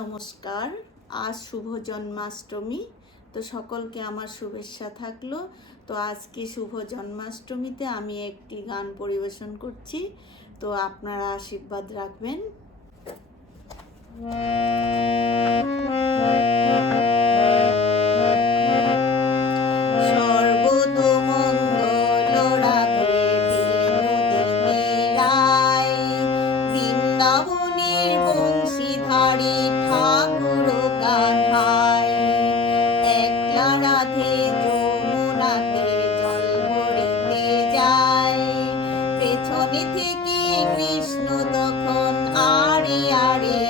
নমস্কার, আজ শুভ জন্মাষ্টমী। তো সকলকে আমার শুভেচ্ছা থাকল। তো আজকে শুভ জন্মাষ্টমীতে আমি একটি গান পরিবেশন করছি। তো আপনারা আশীর্বাদ রাখবেন। পেছনে থেকে কৃষ্ণ তখন আড়ে আড়ে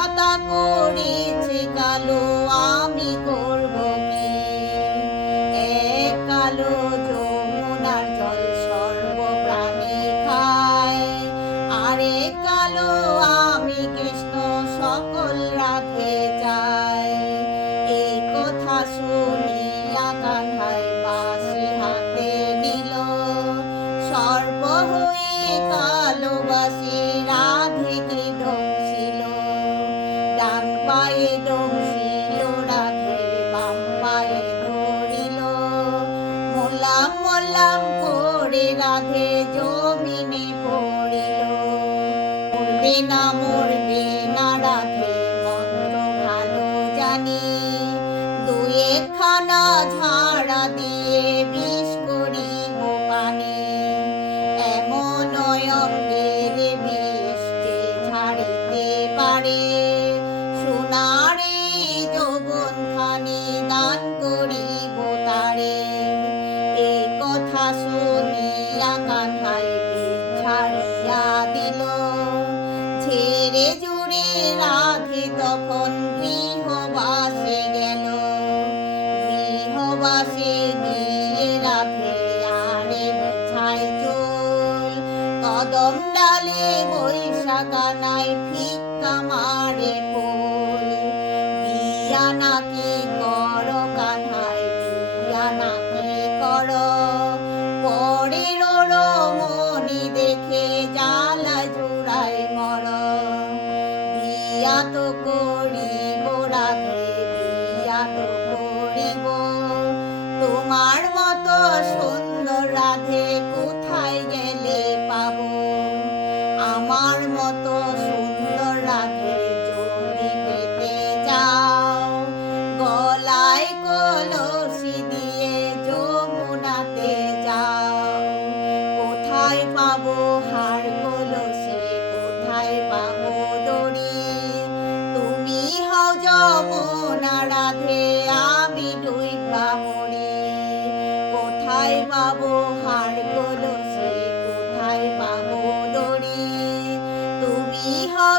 বিধাতা করেছে কালো আমি করব কি? এক কালো যমুনার জল সর্বপ্রাণী খায় আরে কালো আমি কৃষ্ণ সকল রাধে যাই এই কথা শুনিয়া কান্হাই বাসি হাতে নিল। সর্ব হয়ে কালো বাসি মোলাম করে রাধে জমিনে পড়িল। মরবে না তখন গৃহবাসে গেল, গৃহবাসে গিয়ে রাখে আরে ছাই চুল। কদম ডালে বৈশাখানাই ফিক্কা মারে ফুল তোমার মতো সুন্দর রাধে কোথায় গেলে পাবো? আমার মতো সুন্দর রাধে যদি পেতে যাও গলায় কলসি দিয়ে যমুনাতে যাও। কোথায় পাবো হার কলসি কোথায় পাবো? কোথায় পাবো? হার কলসি কোথায় পাবো? দড়ি? তুমি হও